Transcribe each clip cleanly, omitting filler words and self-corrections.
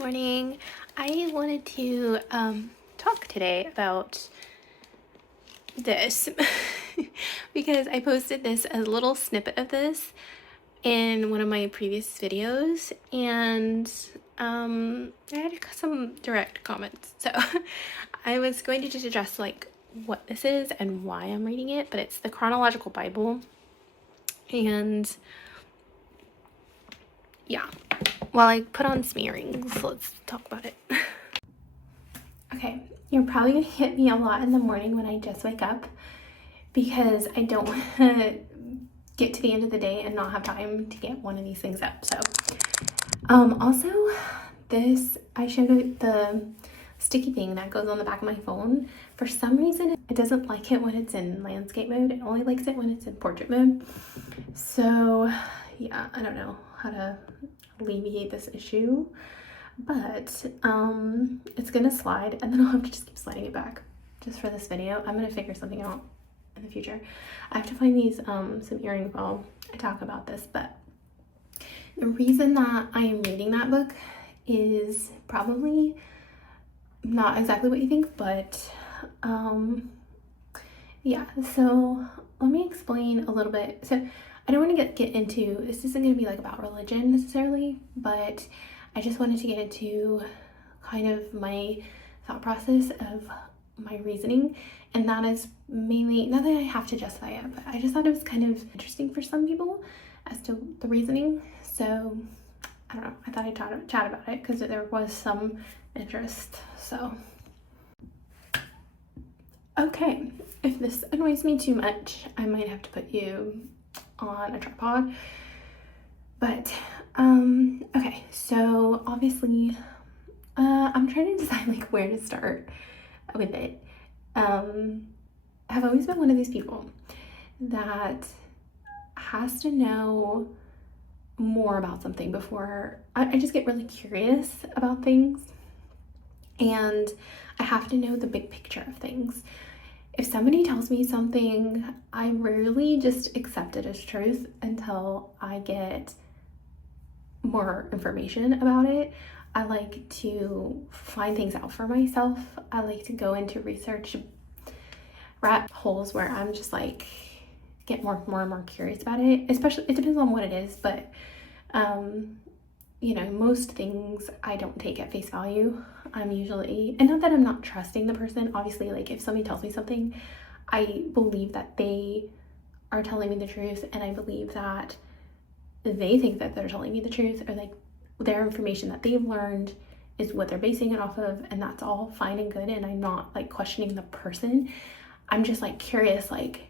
morning. I wanted to talk today about this because I posted this, a little snippet of this in one of my previous videos, and I had some direct comments. So I was going to just address like what this is and why I'm reading it, but it's the Chronological Bible. And yeah, while I put on some earrings, let's talk about it. Okay, you're probably gonna hit me a lot in the morning when I just wake up because I don't want to get to the end of the day and not have time to get one of these things up. So also this, I showed the sticky thing that goes on the back of my phone. For some reason it doesn't like it when it's in landscape mode. It only likes it when it's in portrait mode. So yeah, I don't know how to alleviate this issue, but it's gonna slide and then I'll have to just keep sliding it back just for this video. I'm gonna figure something out in the future. I have to find these some earrings while I talk about this, but the reason that I am reading that book is probably not exactly what you think, but yeah, so let me explain a little bit. So I don't want to get into, this isn't going to be like about religion necessarily, but I just wanted to get into kind of my thought process of my reasoning, and that is mainly, not that I have to justify it, but I just thought it was kind of interesting for some people as to the reasoning. So I don't know, I thought I'd chat about it because there was some interest. So okay, if this annoys me too much, I might have to put you on a tripod. But okay, so obviously I'm trying to decide like where to start with it. I've always been one of these people that has to know more about something before I just get really curious about things, and I have to know the big picture of things. If somebody tells me something, I rarely just accept it as truth until I get more information about it. I like to find things out for myself. I like to go into research rat holes where I'm just like get more and more curious about it. Especially, it depends on what it is, but you know, most things I don't take at face value. I'm usually, and not that I'm not trusting the person, obviously, like if somebody tells me something, I believe that they are telling me the truth, and I believe that they think that they're telling me the truth, or like their information that they've learned is what they're basing it off of, and that's all fine and good, and I'm not like questioning the person. I'm just like curious, like,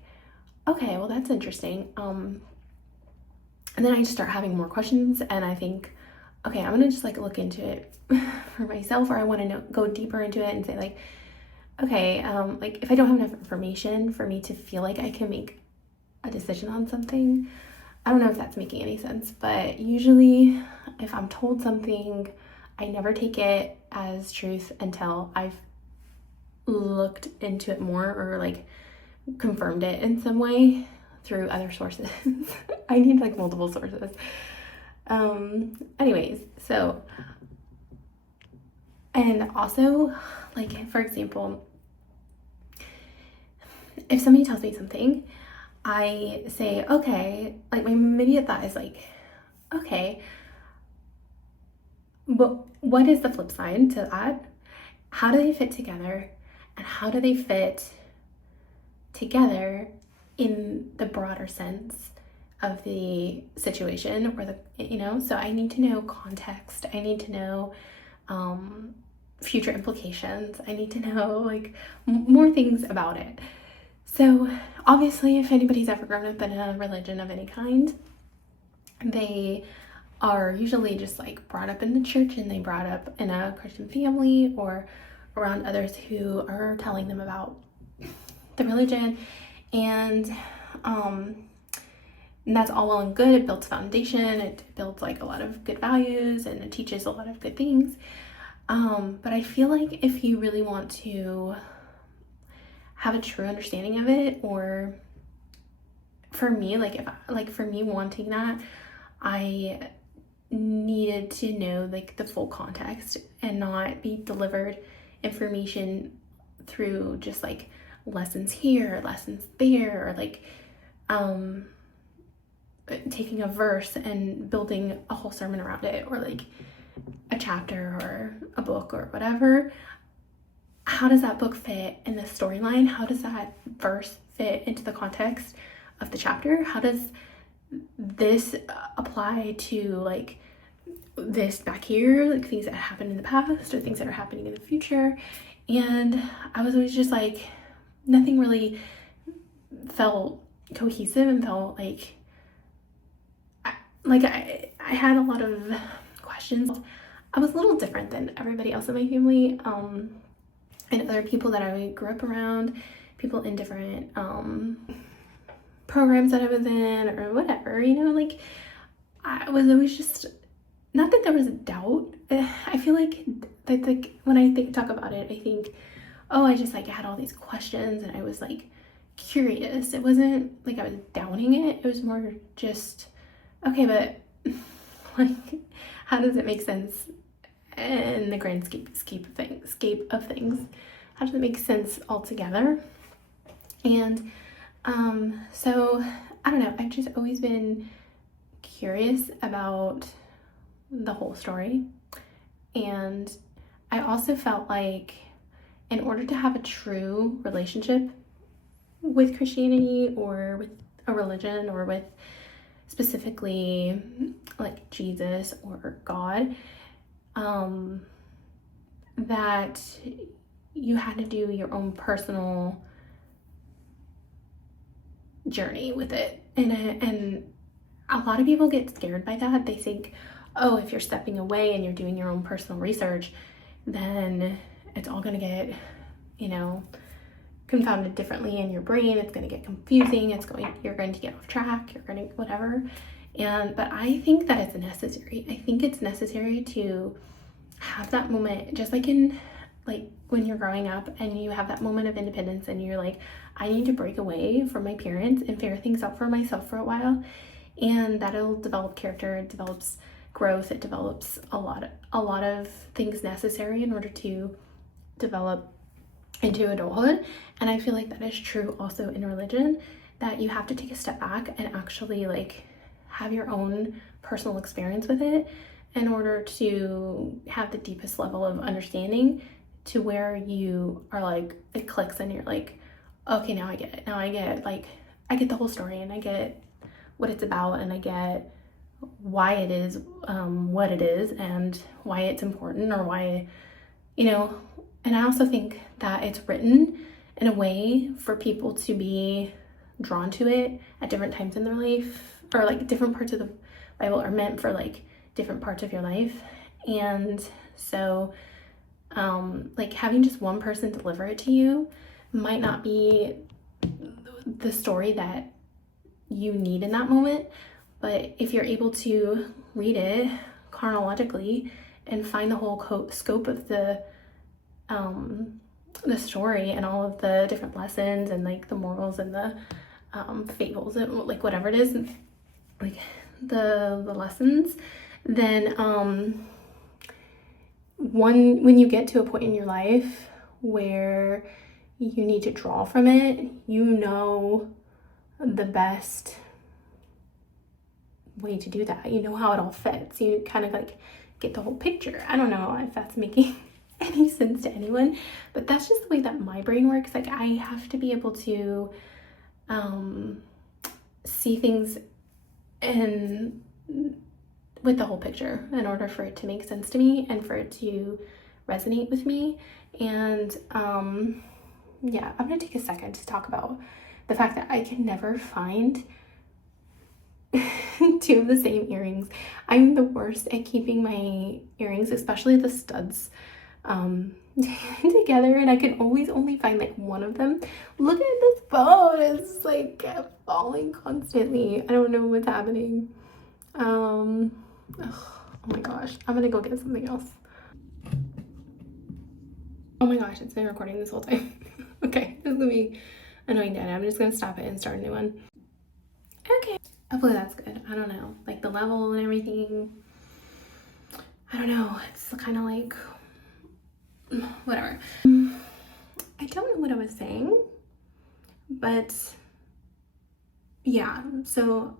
okay, well that's interesting. And then I just start having more questions, and I think, okay, I'm gonna just like look into it for myself, or I want to go deeper into it and say like, okay, like if I don't have enough information for me to feel like I can make a decision on something, I don't know if that's making any sense, but usually if I'm told something, I never take it as truth until I've looked into it more or like confirmed it in some way through other sources. I need like multiple sources. Anyways, so, and also like, for example, if somebody tells me something, I say, okay, like my immediate thought is like, okay, but what is the flip side to that? How do they fit together? And how do they fit together in the broader sense of the situation, or the, you know, so I need to know context. I need to know future implications. I need to know like more things about it. So obviously, if anybody's ever grown up in a religion of any kind, they are usually just like brought up in the church, and they brought up in a Christian family or around others who are telling them about the religion, and that's all well and good. It builds foundation, it builds like a lot of good values, and it teaches a lot of good things. But I feel like if you really want to have a true understanding of it, or for me, like if like for me wanting that, I needed to know like the full context and not be delivered information through just like lessons here, lessons there, or like taking a verse and building a whole sermon around it, or like a chapter or a book or whatever. How does that book fit in the storyline? How does that verse fit into the context of the chapter? How does this apply to like this back here, like things that happened in the past or things that are happening in the future? And I was always just like, nothing really felt cohesive and felt like I had a lot of questions. I was a little different than everybody else in my family, and other people that I grew up around, people in different programs that I was in or whatever, you know, like I was always just, not that there was a doubt. I feel like that, like when I talk about it, I think, oh, I just like had all these questions and I was like curious. It wasn't like I was doubting it. It was more just, okay, but like, how does it make sense in the grand scape of things? How does it make sense altogether? And so I don't know, I've just always been curious about the whole story. And I also felt like in order to have a true relationship with Christianity or with a religion or with specifically like Jesus or God, that you had to do your own personal journey with it. And a lot of people get scared by that. They think, oh, if you're stepping away and you're doing your own personal research, then it's all going to get, you know, confounded differently in your brain. It's going to get confusing. You're going to get off track. You're going to whatever. But I think that it's necessary. I think it's necessary to have that moment, just like when you're growing up and you have that moment of independence and you're like, I need to break away from my parents and figure things out for myself for a while. And that'll develop character, it develops growth, it develops a lot of things necessary in order to develop into adulthood. And I feel like that is true also in religion, that you have to take a step back and actually like have your own personal experience with it in order to have the deepest level of understanding, to where you are like, it clicks and you're like, okay, now I get it. Now I get the whole story, and I get what it's about, and I get why it is what it is, and why it's important, or why, you know. And I also think that it's written in a way for people to be drawn to it at different times in their life, or like different parts of the Bible are meant for like different parts of your life. And so like having just one person deliver it to you might not be the story that you need in that moment, but if you're able to read it chronologically and find the whole scope of the story and all of the different lessons and like the morals and the fables and like whatever it is, like the lessons, then when you get to a point in your life where you need to draw from it, you know the best way to do that. You know how it all fits. You kind of like get the whole picture. I don't know if that's making any sense to anyone, but that's just the way that my brain works. Like I have to be able to see things in with the whole picture in order for it to make sense to me and for it to resonate with me. And yeah, I'm gonna take a second to talk about the fact that I can never find two of the same earrings. I'm the worst at keeping my earrings, especially the studs, together, and I can always only find like one of them. Look at this phone, it's like falling constantly. I don't know what's happening. Oh my gosh, I'm gonna go get something else. Oh my gosh, it's been recording this whole time. Okay, this is gonna be annoying to edit. I'm just gonna stop it and start a new one. Okay, hopefully that's good. I don't know, like the level and everything. I don't know, it's kind of like, whatever. I don't know what I was saying, but yeah, so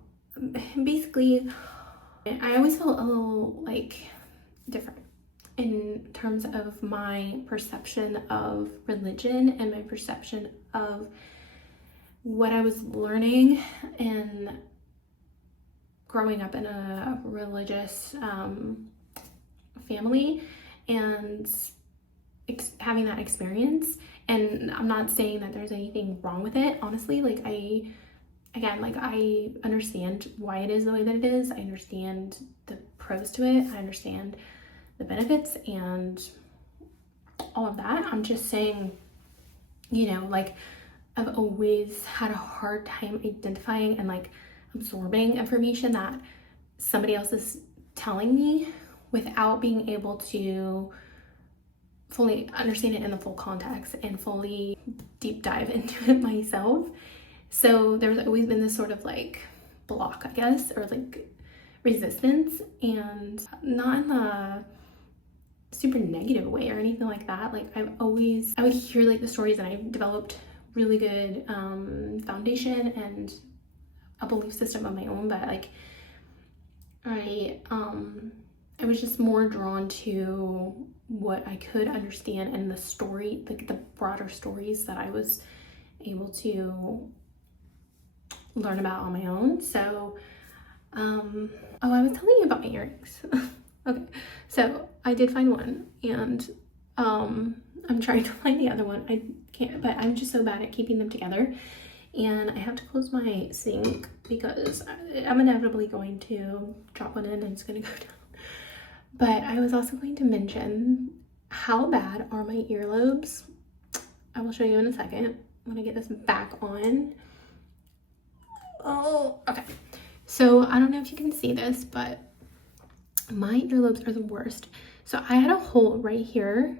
basically I always felt a little like different in terms of my perception of religion and my perception of what I was learning and growing up in a religious family and having that experience. And I'm not saying that there's anything wrong with it, honestly. Like I understand why it is the way that it is. I understand the pros to it. I understand the benefits and all of that. I'm just saying, you know, like I've always had a hard time identifying and like absorbing information that somebody else is telling me without being able to fully understand it in the full context and fully deep dive into it myself. So there's always been this sort of like block, I guess, or like resistance, and not in the super negative way or anything like that. Like I would hear like the stories, and I developed really good foundation and a belief system of my own, but like I was just more drawn to what I could understand and the story, like the broader stories that I was able to learn about on my own. So oh, I was telling you about my earrings. Okay, so I did find one, and I'm trying to find the other one. I can't, but I'm just so bad at keeping them together, and I have to close my sink because I'm inevitably going to drop one in and it's gonna go down. But I was also going to mention how bad are my earlobes. I will show you in a second when I get this back on. Oh, okay. So I don't know if you can see this, but my earlobes are the worst. So I had a hole right here.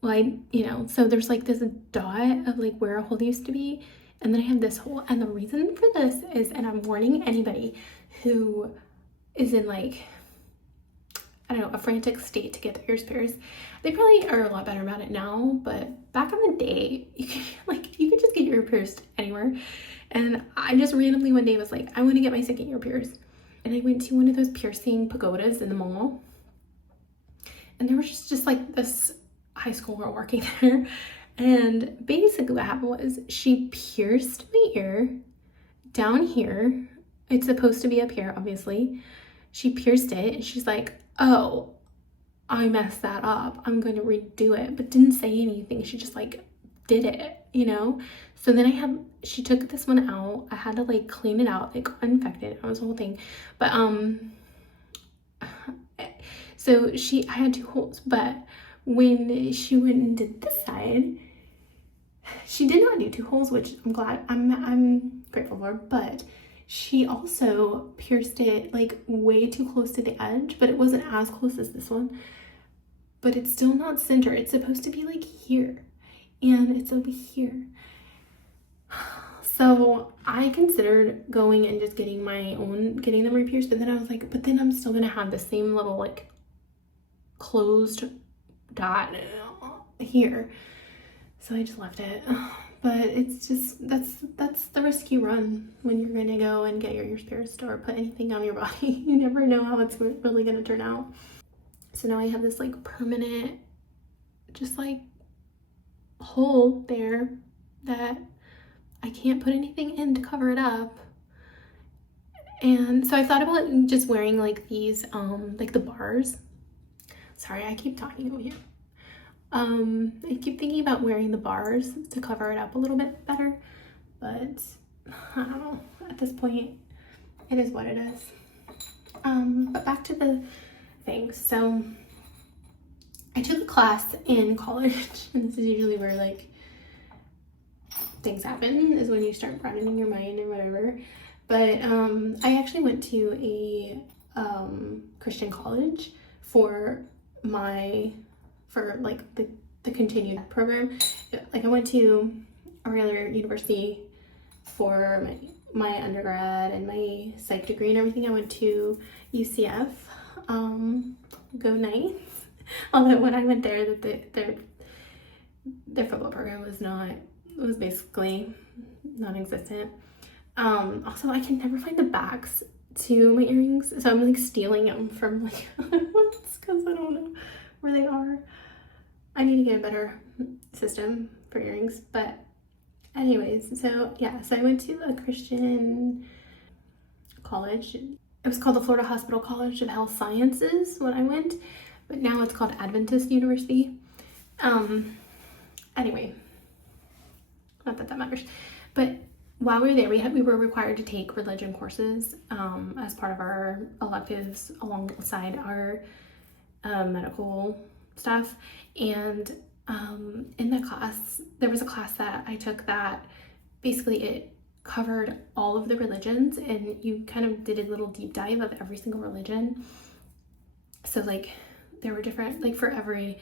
Like, you know, so there's like this dot of like where a hole used to be, and then I have this hole. And the reason for this is, and I'm warning anybody who is in like, I don't know, a frantic state to get their ears pierced. They probably are a lot better about it now, but back in the day, you could just get your ear pierced anywhere. And I just randomly one day was like, I want to get my second ear pierced. And I went to one of those piercing pagodas in the mall. And there was just like this high school girl working there. And basically what happened was she pierced my ear down here. It's supposed to be up here, obviously. She pierced it and she's like, oh, I messed that up. I'm going to redo it. But didn't say anything. She just like did it, you know? So then she took this one out. I had to like clean it out. It got infected. That was the whole thing. But so I had 2 holes, but when she went and did this side, she did not do 2 holes, which I'm grateful for, but she also pierced it like way too close to the edge, but it wasn't as close as this one, but it's still not center. It's supposed to be like here, and it's over here. So I considered going and just getting them re-pierced, but then I was like, but then I'm still gonna have the same little like closed dot here. So I just left it. But it's just, that's the risk you run when you're gonna go and get your ears pierced or put anything on your body. You never know how it's really gonna turn out. So now I have this like permanent, just like hole there that I can't put anything in to cover it up. And so I thought about just wearing like these, like the bars. Sorry, I keep talking over here. I keep thinking about wearing the bars to cover it up a little bit better, but I don't know. At this point, it is what it is. But back to the thing. So I took a class in college, and this is usually where like things happen, is when you start broadening your mind and whatever. But I actually went to a Christian college for like the continued program. Like I went to a regular university for my undergrad and my psych degree and everything. I went to UCF go nights. Although when I went there, their football program was basically non-existent. Also, I can never find the backs to my earrings, so I'm like stealing them from like other ones because I don't know where they are. I need to get a better system for earrings, but anyways, so yeah, so I went to a Christian college. It was called the Florida Hospital College of Health Sciences when I went, but now it's called Adventist University. Anyway, not that that matters, but while we were there, we were required to take religion courses as part of our electives alongside our medical stuff. And in the class, there was a class that I took that basically it covered all of the religions, and you kind of did a little deep dive of every single religion. So like there were different, like for every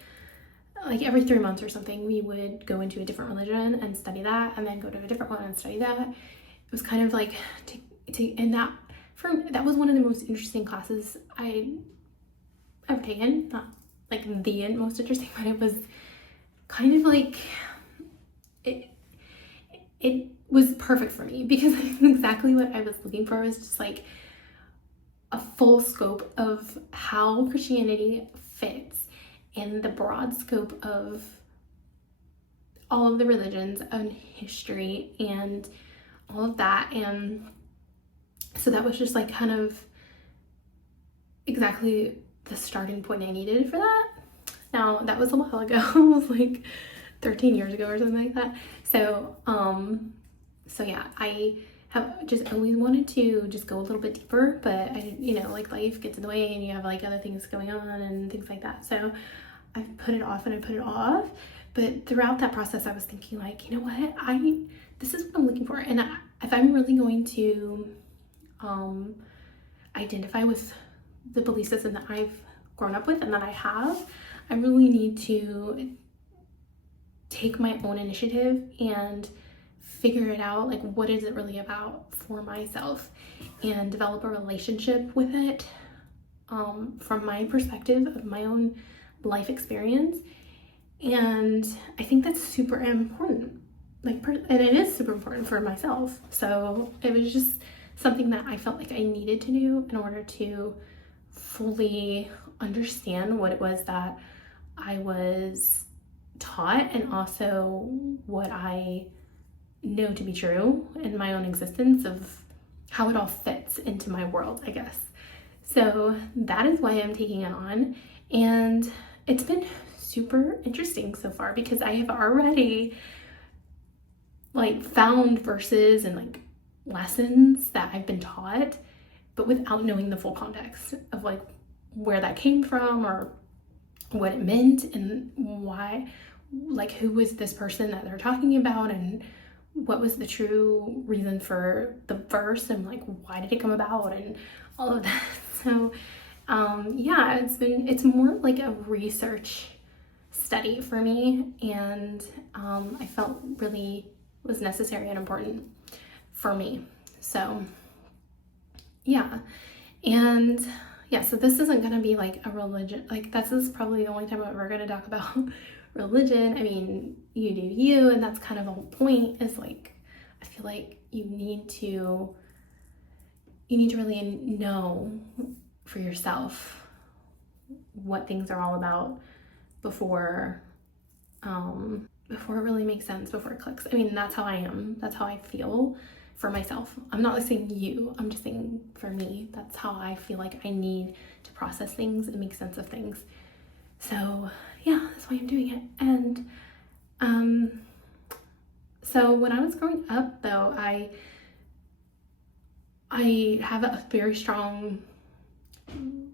3 months or something, we would go into a different religion and study that, and then go to a different one and study that. It was kind of like and that was one of the most interesting classes I ever taken. Not like the most interesting, but it was kind of like it was perfect for me because exactly what I was looking for was just like a full scope of how Christianity fits in the broad scope of all of the religions and history and all of that. And so that was just like kind of exactly the starting point I needed for that. Now that was a while ago. It was like 13 years ago or something like that. So yeah, I have just always wanted to just go a little bit deeper, but like life gets in the way and you have like other things going on and things like that. So I put it off and I put it off. But throughout that process, I was thinking like, you know what, this is what I'm looking for. And if I'm really going to identify with the belief system that I've grown up with and that I really need to take my own initiative and figure it out, like what is it really about for myself, and develop a relationship with it from my perspective of my own life experience. And I think that's super important, and it is super important for myself. So it was just something that I felt like I needed to do in order to fully understand what it was that I was taught, and also what I know to be true in my own existence of how it all fits into my world, I guess. So that is why I'm taking it on, and it's been super interesting so far because I have already like found verses and like lessons that I've been taught, but without knowing the full context of like where that came from or what it meant and why, like who was this person that they're talking about and what was the true reason for the verse and like why did it come about and all of that. So yeah, it's more like a research study for me, and I felt really was necessary and important for me. So yeah, and yeah, so this isn't gonna be like a religion, like this is probably the only time I'm ever gonna talk about religion. I mean, you do you, and that's kind of the whole point, is like I feel like you need to really know for yourself what things are all about before it really makes sense, before it clicks. I mean, that's how I am. That's how I feel for myself. I'm not saying you, I'm just saying for me, that's how I feel like I need to process things and make sense of things. So yeah, that's why I'm doing it. And so when I was growing up though, I have a very strong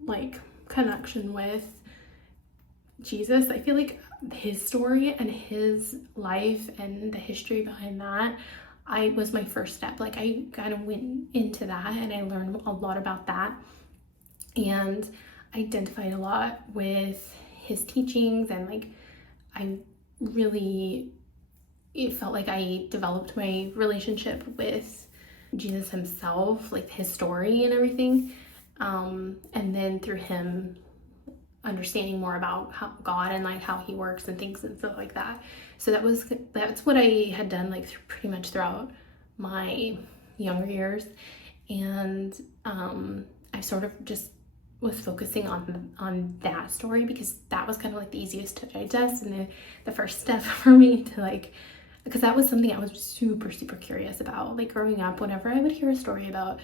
like connection with Jesus. I feel like his story and his life and the history behind that was my first step. Like I kind of went into that and I learned a lot about that and identified a lot with his teachings, and like it felt like I developed my relationship with Jesus himself, like his story and everything. And then through him, understanding more about how God and like how he works and things and stuff like that. So that's what I had done like pretty much throughout my younger years. And I sort of just was focusing on that story because that was kind of like the easiest to digest and the first step for me to like, because that was something I was super curious about. Like growing up, whenever I would hear a story about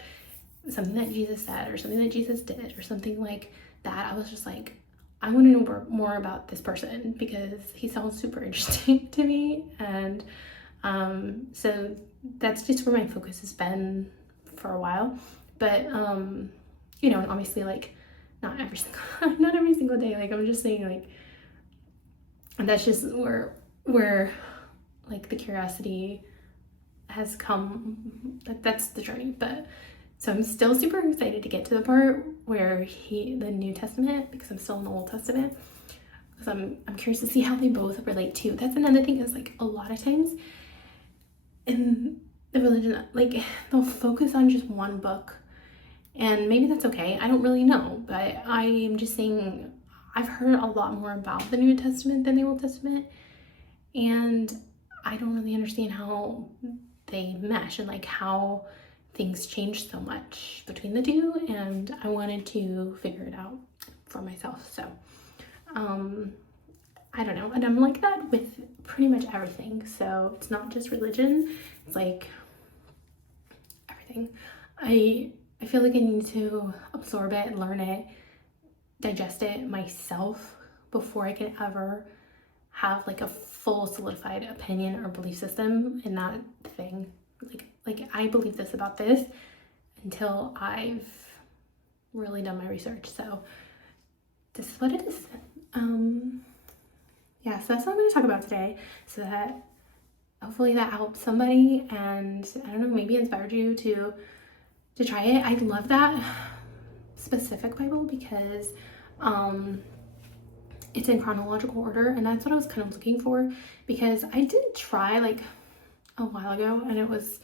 something that Jesus said or something that Jesus did or something like that, I was just like, I want to know more about this person because he sounds super interesting to me. And so that's just where my focus has been for a while. But you know, and obviously like not every single day, like I'm just saying, like, and that's just where like the curiosity has come. That's the journey. But so I'm still super excited to get to the part where the New Testament, because I'm still in the Old Testament, because I'm curious to see how they both relate too. That's another thing, is like a lot of times in the religion, like they'll focus on just one book, and maybe that's okay. I don't really know, but I am just saying I've heard a lot more about the New Testament than the Old Testament, and I don't really understand how they mesh and like how things change so much between the two, and I wanted to figure it out for myself. So I don't know, and I'm like that with pretty much everything. So it's not just religion, it's like everything. I feel like I need to absorb it, learn it, digest it myself before I can ever have like a full solidified opinion or belief system in that thing. Like I believe this about this until I've really done my research. So this is what it is. Yeah, so that's what I'm going to talk about today, so that hopefully that helps somebody, and I don't know, maybe inspired you to try it. I love that specific Bible because it's in chronological order, and that's what I was kind of looking for, because I did try like a while ago and it was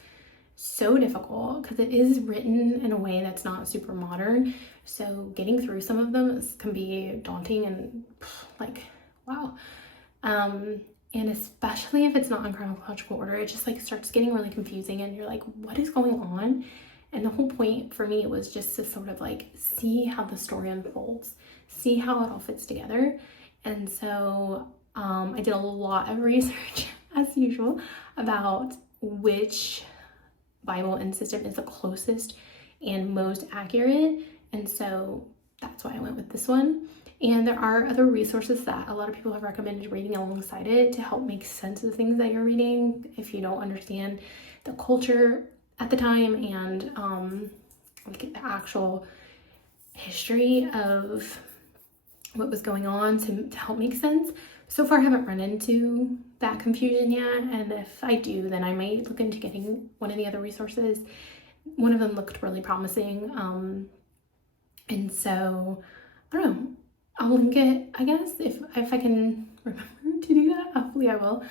so difficult because it is written in a way that's not super modern. So getting through some of them can be daunting and like, wow. And especially if it's not in chronological order, it just like starts getting really confusing and you're like, what is going on? And the whole point for me was just to sort of like see how the story unfolds, see how it all fits together. And so I did a lot of research as usual about which Bible and system is the closest and most accurate, and so that's why I went with this one. And there are other resources that a lot of people have recommended reading alongside it to help make sense of things that you're reading if you don't understand the culture at the time and like the actual history of what was going on, to help make sense. So far I haven't run into that confusion yet, and if I do, then I might look into getting one of the other resources. One of them looked really promising, and so I don't know, I'll link it, I guess, if I can remember to do that. Hopefully I will,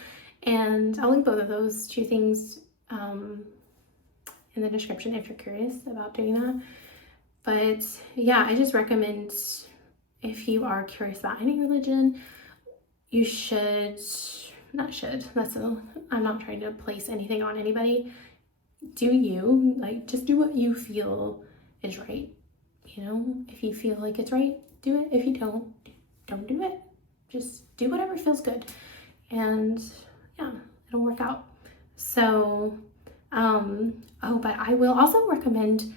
and I'll link both of those two things in the description if you're curious about doing that. But yeah, I just recommend, if you are curious about any religion, you I'm not trying to place anything on anybody. Do you, like, just do what you feel is right. You know, if you feel like it's right, do it. If you don't do it. Just do whatever feels good. And yeah, it'll work out. So, but I will also recommend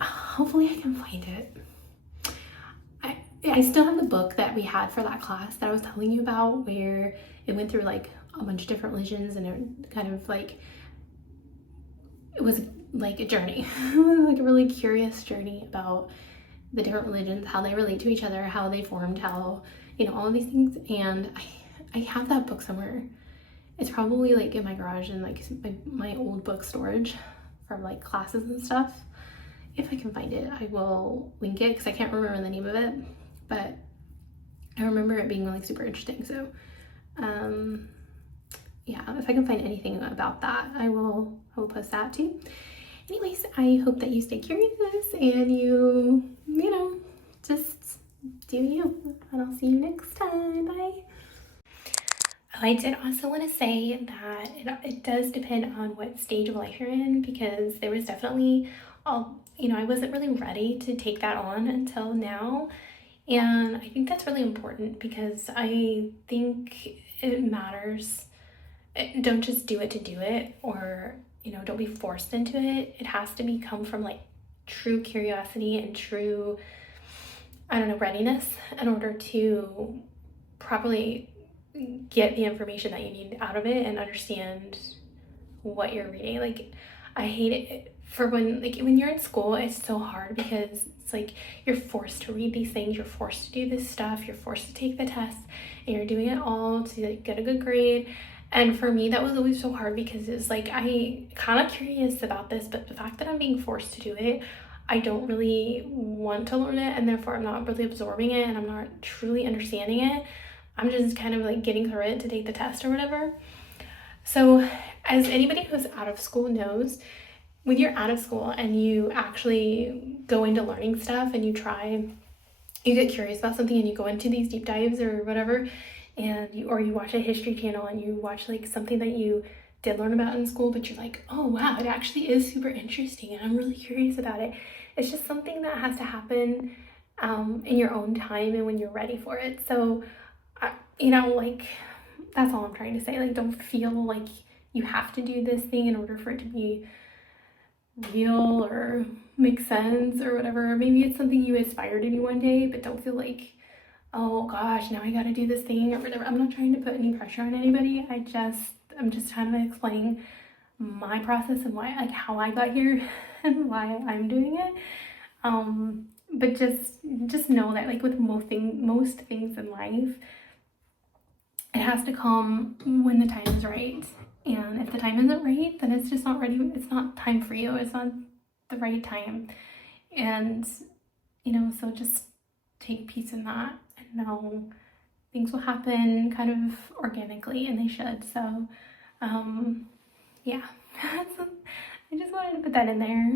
hopefully I can find it. I still have the book that we had for that class that I was telling you about, where it went through like a bunch of different religions, and it kind of like, it was like a journey, like a really curious journey about the different religions, how they relate to each other, how they formed, how, you know, all of these things. And I have that book somewhere. It's probably like in my garage in like my old book storage for like classes and stuff. If I can find it, I will link it, because I can't remember the name of it, but I remember it being like super interesting. So yeah, if I can find anything about that, I will post that too. Anyways, I hope that you stay curious and you know, just do you, and I'll see you next time. Bye. Oh, I did also want to say that it does depend on what stage of life you're in, because there was definitely, I wasn't really ready to take that on until now. And I think that's really important, because I think it matters. Don't just do it to do it, or, don't be forced into it. It has to come from like true curiosity and true, readiness in order to properly get the information that you need out of it and understand what you're reading. Like, I hate it for when you're in school. It's so hard because it's like you're forced to read these things, you're forced to do this stuff, you're forced to take the tests, and you're doing it all to get a good grade. And for me, that was always so hard, because it's like, I kind of curious about this, but the fact that I'm being forced to do it, I don't really want to learn it, and therefore I'm not really absorbing it, and I'm not truly understanding it. I'm just kind of like getting through it to take the test or whatever. So as anybody who's out of school knows, when you're out of school and you actually go into learning stuff and you get curious about something and you go into these deep dives or whatever, and you watch a history channel and you watch like something that you did learn about in school, but you're like, oh wow, it actually is super interesting and I'm really curious about it. It's just something that has to happen in your own time and when you're ready for it. So, like, that's all I'm trying to say. Like, don't feel like you have to do this thing in order for it to be real or make sense or whatever. Maybe it's something you aspire to do one day, but don't feel like, oh gosh, now I gotta do this thing or whatever. I'm not trying to put any pressure on anybody. I'm just trying to explain my process and why, like, how I got here and why I'm doing it. But just know that, like, with most things in life, it has to come when the time is right. And if the time isn't right, then it's just not ready. It's not time for you. It's not the right time. And, so just take peace in that and know things will happen kind of organically, and they should. So, yeah, I just wanted to put that in there.